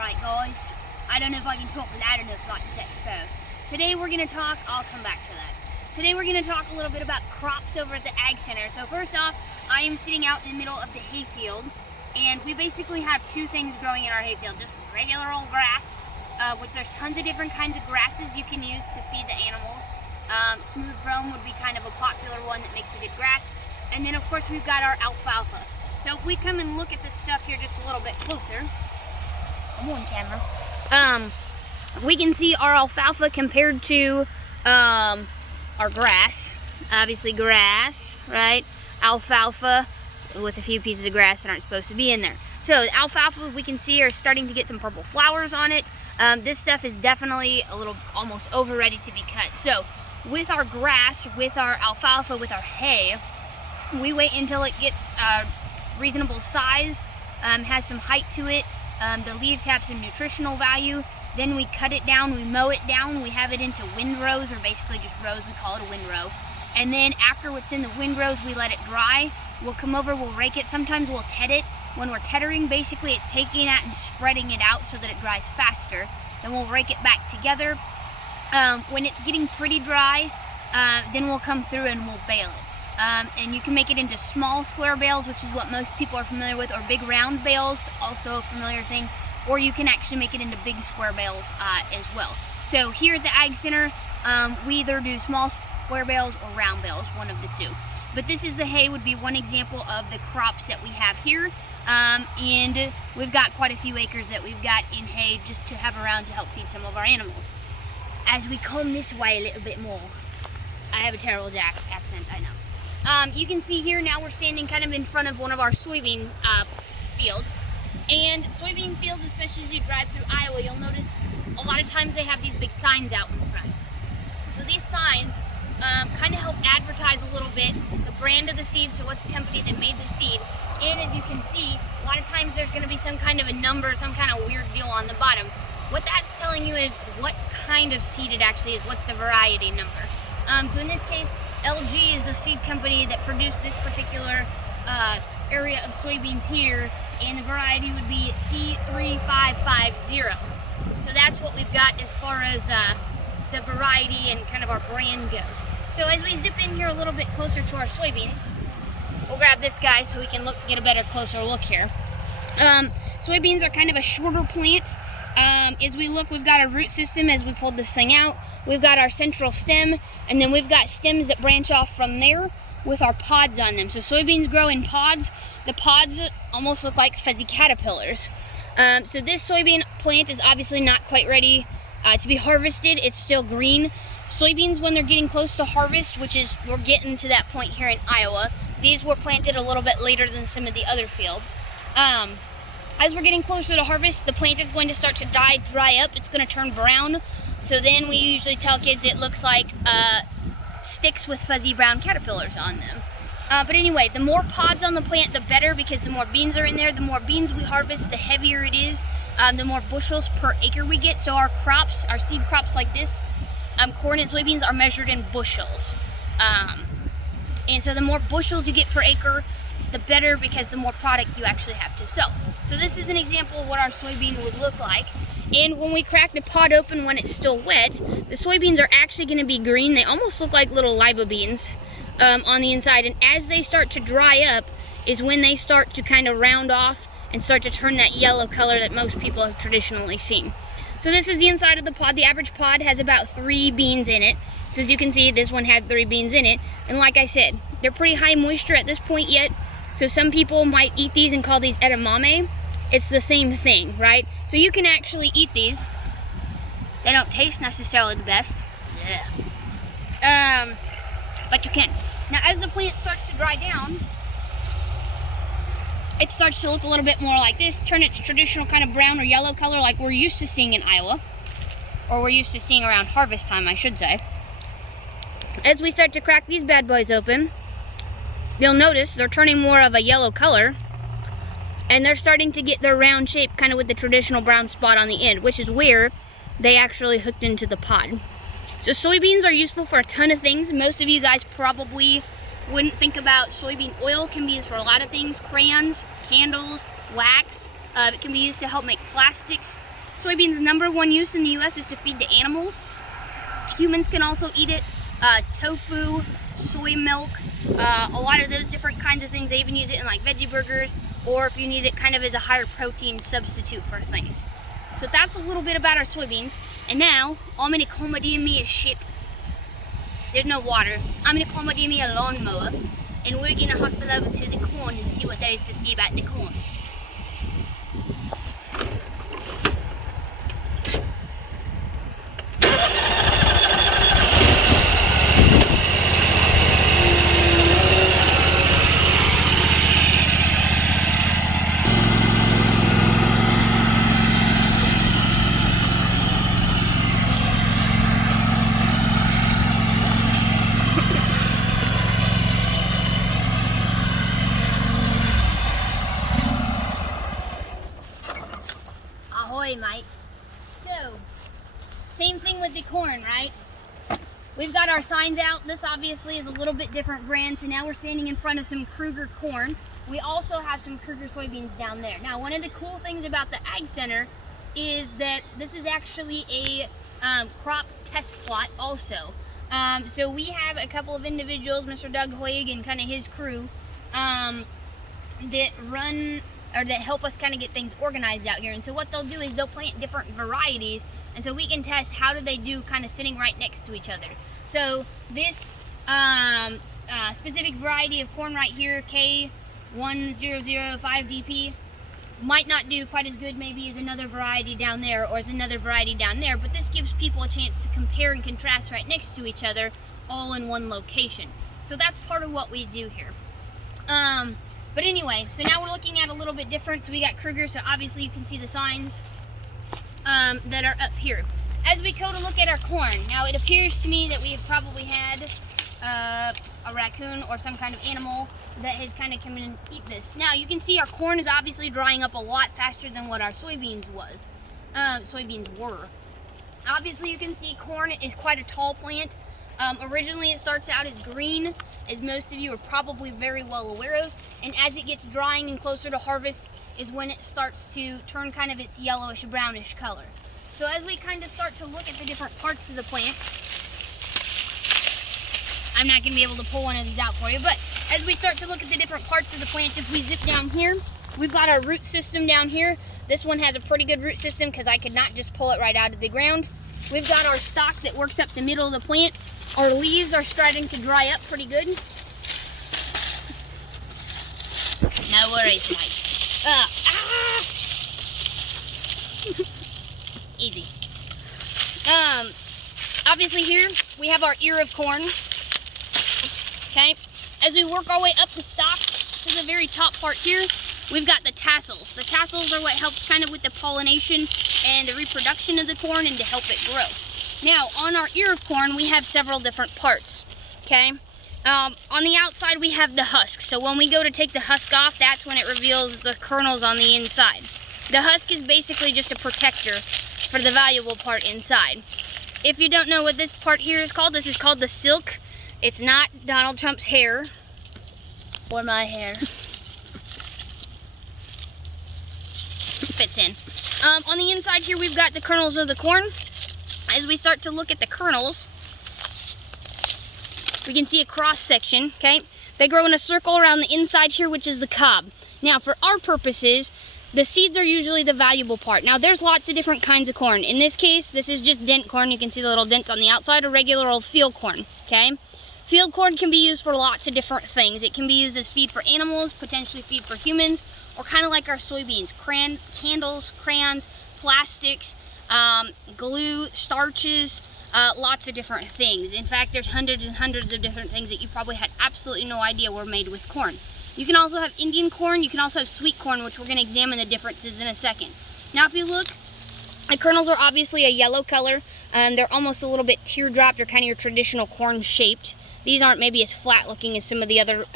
Alright guys, I don't know if I can talk loud enough like the Expo. Today we're going to talk, I'll come back to that. Today we're going to talk a little bit about crops over at the Ag Center. So first off, I am sitting out in the middle of the hayfield, and we basically have two things growing in our hayfield. Just regular old grass, which there's tons of different kinds of grasses you can use to feed the animals. Smooth brome would be kind of a popular one that makes a good grass. And then of course we've got our alfalfa. So if we come and look at this stuff here just a little bit closer, come on camera, we can see our alfalfa compared to our grass. Obviously grass, right? Alfalfa with a few pieces of grass that aren't supposed to be in there. So the alfalfa, we can see, are starting to get some purple flowers on it. This stuff is definitely a little almost over ready to be cut. So with our grass, with our alfalfa, with our hay, we wait until it gets reasonable size, has some height to it, the leaves have some nutritional value. Then we cut it down, we mow it down, we have it into windrows, or basically just rows, we call it a windrow. And then after it's in the windrows, we let it dry. We'll come over, we'll rake it. Sometimes we'll ted it. When we're tethering, basically it's taking that and spreading it out so that it dries faster. Then we'll rake it back together. When it's getting pretty dry, then we'll come through and we'll bale it. And you can make it into small square bales, which is what most people are familiar with, or big round bales, also a familiar thing. Or you can actually make it into big square bales as well. So here at the Ag Center, we either do small square bales or round bales, one of the two. But this is the hay, would be one example of the crops that we have here. And we've got quite a few acres that we've got in hay just to have around to help feed some of our animals. As we come this way a little bit more, I have a terrible accent, I know. You can see here now we're standing kind of in front of one of our soybean fields. And soybean fields, especially as you drive through Iowa, you'll notice a lot of times they have these big signs out in front. So these signs kind of help advertise a little bit the brand of the seed, so what's the company that made the seed. And as you can see, a lot of times there's going to be some kind of a number, some kind of weird deal on the bottom. What that's telling you is what kind of seed it actually is, what's the variety number. So in this case, LG is the seed company that produced this particular area of soybeans here, and the variety would be C3550. So that's what we've got as far as the variety and kind of our brand goes. So as we zip in here a little bit closer to our soybeans, we'll grab this guy so we can get a better closer look here. Soybeans are kind of a shorter plant. As we look, we've got a root system as we pulled this thing out. We've got our central stem, and then we've got stems that branch off from there with our pods on them. So soybeans grow in pods. The pods almost look like fuzzy caterpillars. So this soybean plant is obviously not quite ready to be harvested. It's still green. Soybeans, when they're getting close to harvest, which is, we're getting to that point here in Iowa, these were planted a little bit later than some of the other fields. As we're getting closer to harvest, the plant is going to start to dry up. It's going to turn brown. So then we usually tell kids it looks like sticks with fuzzy brown caterpillars on them. But anyway, the more pods on the plant, the better, because the more beans are in there. The more beans we harvest, the heavier it is, the more bushels per acre we get. So our crops, our seed crops like this, corn and soybeans, are measured in bushels. And so the more bushels you get per acre, the better, because the more product you actually have to sell. So this is an example of what our soybean would look like. And when we crack the pod open when it's still wet, the soybeans are actually going to be green. They almost look like little liba beans on the inside. And as they start to dry up is when they start to kind of round off and start to turn that yellow color that most people have traditionally seen. So this is the inside of the pod. The average pod has about 3 beans in it. So as you can see, this one had 3 beans in it. And like I said, they're pretty high moisture at this point yet. So some people might eat these and call these edamame. It's the same thing, right? So you can actually eat these. They don't taste necessarily the best. Yeah. But you can. Now as the plant starts to dry down, it starts to look a little bit more like this, turn its traditional kind of brown or yellow color like we're used to seeing in Iowa. Or we're used to seeing around harvest time, I should say. As we start to crack these bad boys open, you'll notice they're turning more of a yellow color, and they're starting to get their round shape kind of with the traditional brown spot on the end, which is where they actually hooked into the pod. So soybeans are useful for a ton of things. Most of you guys probably wouldn't think about soybean oil. Can be used for a lot of things: crayons, candles, wax. It can be used to help make plastics. Soybeans' #1 use in the U.S. is to feed the animals. Humans can also eat it. Tofu, soy milk, a lot of those different kinds of things. They even use it in like veggie burgers, or if you need it kind of as a higher protein substitute for things. So that's a little bit about our soybeans. And now, I'm gonna come with me a ship. There's no water. I'm gonna come with me a lawnmower, and we're gonna hustle over to the corn and see what there is to see about the corn. Ahoy, mate. So, same thing with the corn, right? We've got our signs out. This obviously is a little bit different brand, so now we're standing in front of some Kruger corn. We also have some Kruger soybeans down there. Now, one of the cool things about the Ag Center is that this is actually a crop test plot also. So we have a couple of individuals, Mr. Doug Hoig and kind of his crew, that run or that help us kind of get things organized out here. And so what they'll do is they'll plant different varieties, and so we can test how do they do kind of sitting right next to each other. So this specific variety of corn right here, K1005DP, might not do quite as good maybe as another variety down there or as another variety down there, but this gives people a chance to compare and contrast right next to each other all in one location. So that's part of what we do here. But anyway, so now we're looking at a little bit different. So we got Kruger, so obviously you can see the signs that are up here. As we go to look at our corn, now it appears to me that we have probably had a raccoon or some kind of animal that has kind of come in and eat this. Now you can see our corn is obviously drying up a lot faster than what our soybeans were. Obviously you can see corn is quite a tall plant. Originally it starts out as green, as most of you are probably very well aware of, and as it gets drying and closer to harvest is when it starts to turn kind of its yellowish brownish color. So as we kind of start to look at the different parts of the plant, I'm not going to be able to pull one of these out for you, but as we start to look at the different parts of the plant, if we zip down here, we've got our root system down here. This one has a pretty good root system because I could not just pull it right out of the ground. We've got our stalk that works up the middle of the plant. Our leaves are starting to dry up pretty good. No worries, Mike. Easy. Obviously here we have our ear of corn. Okay. As we work our way up the stalk to the very top part here, we've got the tassels. The tassels are what helps kind of with the pollination and the reproduction of the corn and to help it grow. Now, on our ear of corn, we have several different parts, okay? On the outside, we have the husk. So when we go to take the husk off, that's when it reveals the kernels on the inside. The husk is basically just a protector for the valuable part inside. If you don't know what this part here is called, this is called the silk. It's not Donald Trump's hair, or my hair. Fits in. On the inside here, we've got the kernels of the corn. As we start to look at the kernels, we can see a cross section, okay? They grow in a circle around the inside here, which is the cob. Now, for our purposes, the seeds are usually the valuable part. Now, there's lots of different kinds of corn. In this case, this is just dent corn. You can see the little dents on the outside, or regular old field corn, okay? Field corn can be used for lots of different things. It can be used as feed for animals, potentially feed for humans, or kind of like our soybeans, candles, crayons, plastics, glue, starches, lots of different things. In fact, there's hundreds and hundreds of different things that you probably had absolutely no idea were made with corn. You can also have Indian corn. You can also have sweet corn, which we're going to examine the differences in a second. Now, if you look, the kernels are obviously a yellow color. They're almost a little bit teardrop. They're kind of your traditional corn shaped. These aren't maybe as flat looking as some of the other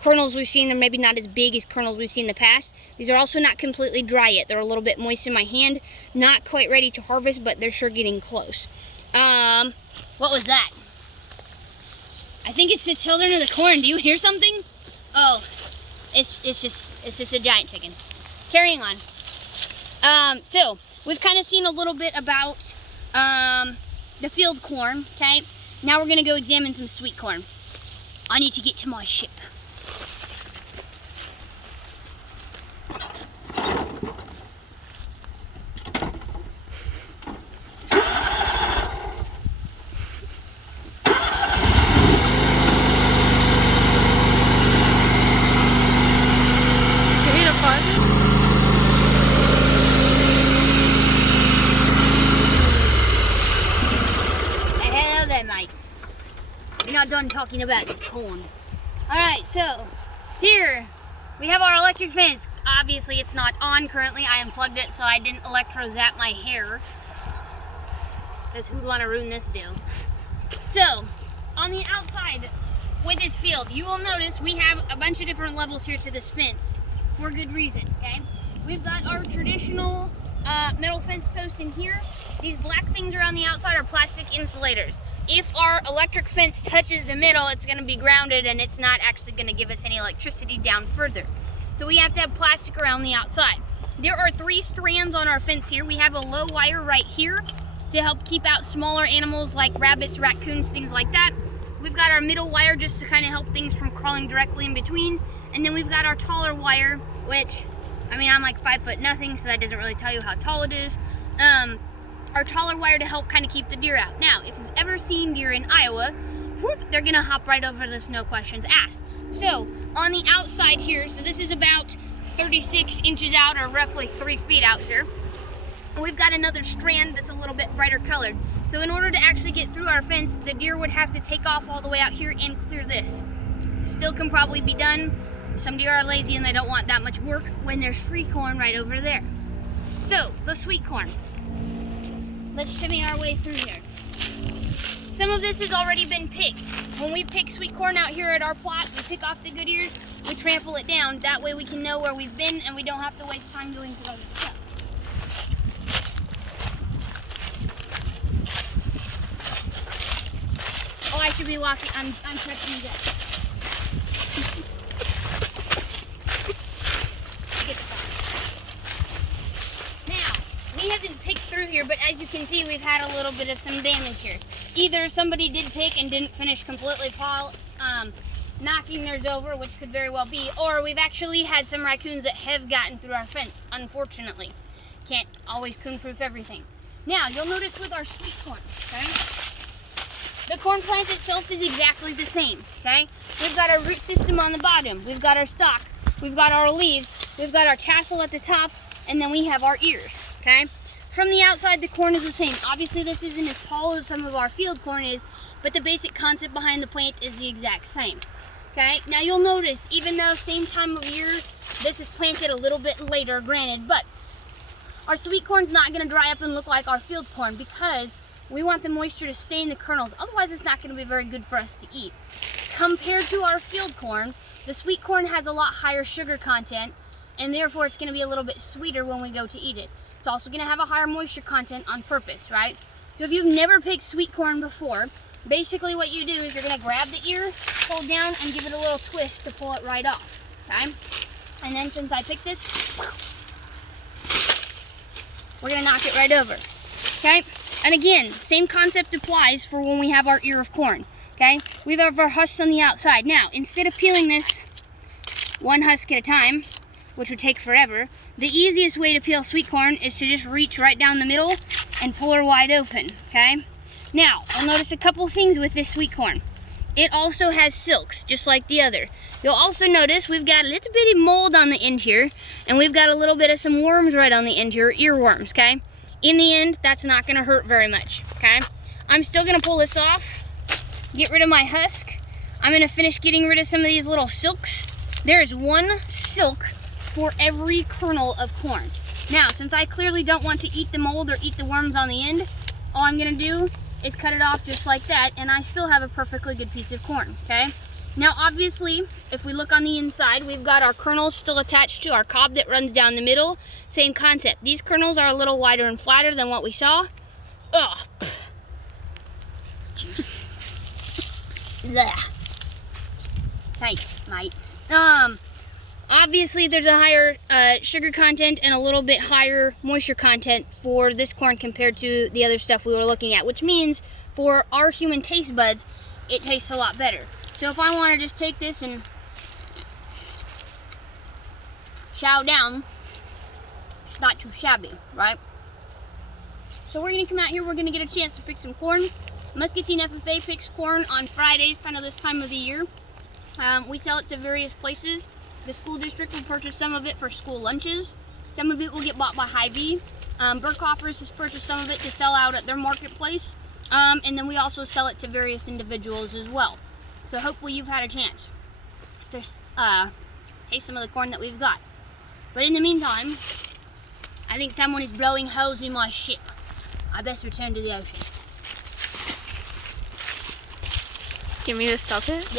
kernels we've seen. They're maybe not as big as kernels we've seen in the past. These are also not completely dry yet. They're a little bit moist in my hand. Not quite ready to harvest, but they're sure getting close. What was that? I think it's the children of the corn. Do you hear something? Oh, it's just a giant chicken. Carrying on. So we've kind of seen a little bit about the field corn, okay? Now we're gonna go examine some sweet corn. I need to get to my ship. Mates. We're not done talking about this corn. Alright, so here we have our electric fence. Obviously it's not on currently. I unplugged it so I didn't electro zap my hair. Because who'd want to ruin this deal? So, on the outside with this field, you will notice we have a bunch of different levels here to this fence for good reason, okay? We've got our traditional metal fence posts in here. These black things around the outside are plastic insulators. If our electric fence touches the middle, it's going to be grounded and it's not actually going to give us any electricity down further. So we have to have plastic around the outside. There are 3 strands on our fence here. We have a low wire right here to help keep out smaller animals like rabbits, raccoons, things like that. We've got our middle wire just to kind of help things from crawling directly in between. And then we've got our taller wire, which, I mean, I'm like 5'0", so that doesn't really tell you how tall it is. Our taller wire to help kind of keep the deer out. Now, if you've ever seen deer in Iowa, whoop, they're gonna hop right over this, no questions asked. So, on the outside here, so this is about 36 inches out, or roughly 3 feet out here. We've got another strand that's a little bit brighter colored. So in order to actually get through our fence, the deer would have to take off all the way out here and clear this. Still can probably be done. Some deer are lazy and they don't want that much work when there's free corn right over there. So, the sweet corn. Let's shimmy our way through here. Some of this has already been picked. When we pick sweet corn out here at our plot, we pick off the good ears, we trample it down. That way we can know where we've been and we don't have to waste time doing some other stuff. Oh, I should be walking. I'm touching you guys. We haven't picked through here, but as you can see, we've had a little bit of some damage here. Either somebody did pick and didn't finish completely knocking theirs over, which could very well be, or we've actually had some raccoons that have gotten through our fence, unfortunately. Can't always coon-proof everything. Now, you'll notice with our sweet corn, okay? The corn plant itself is exactly the same, okay? We've got our root system on the bottom, we've got our stalk, we've got our leaves, we've got our tassel at the top, and then we have our ears. Okay? From the outside, the corn is the same. Obviously, this isn't as tall as some of our field corn is, but the basic concept behind the plant is the exact same. Okay? Now, you'll notice, even though same time of year, this is planted a little bit later, granted, but our sweet corn's not going to dry up and look like our field corn because we want the moisture to stay in the kernels. Otherwise, it's not going to be very good for us to eat. Compared to our field corn, the sweet corn has a lot higher sugar content, and therefore it's going to be a little bit sweeter when we go to eat it. It's also going to have a higher moisture content on purpose, right? So if you've never picked sweet corn before, basically what you do is you're going to grab the ear, hold down, and give it a little twist to pull it right off, okay? And then since I picked this, we're going to knock it right over, okay? And again, same concept applies for when we have our ear of corn, okay? We have our husks on the outside. Now, instead of peeling this one husk at a time, which would take forever, the easiest way to peel sweet corn is to just reach right down the middle and pull her wide open, okay? Now, I'll notice a couple things with this sweet corn. It also has silks, just like the other. You'll also notice we've got a little bitty mold on the end here, and we've got a little bit of some worms right on the end here, earworms, okay? In the end, that's not gonna hurt very much, okay? I'm still gonna pull this off, get rid of my husk. I'm gonna finish getting rid of some of these little silks. There is one silk for every kernel of corn. Now, since I clearly don't want to eat the mold or eat the worms on the end, all I'm gonna do is cut it off just like that, and I still have a perfectly good piece of corn, okay? Now, obviously, if we look on the inside, we've got our kernels still attached to our cob that runs down the middle. Same concept. These kernels are a little wider and flatter than what we saw. Ugh. Juiced. There. Thanks, mate. Obviously, there's a higher sugar content and a little bit higher moisture content for this corn compared to the other stuff we were looking at, which means for our human taste buds, it tastes a lot better. So if I want to just take this and chow down, it's not too shabby, right? So we're going to come out here, we're going to get a chance to pick some corn. Muscatine FFA picks corn on Fridays, kind of this time of the year. We sell it to various places. The school district will purchase some of it for school lunches. Some of it will get bought by Hy-Vee. Berghoffers has purchased some of it to sell out at their marketplace. And then we also sell it to various individuals as well. So hopefully you've had a chance to taste some of the corn that we've got. But in the meantime, I think someone is blowing holes in my ship. I best return to the ocean. Give me the filter? Yeah.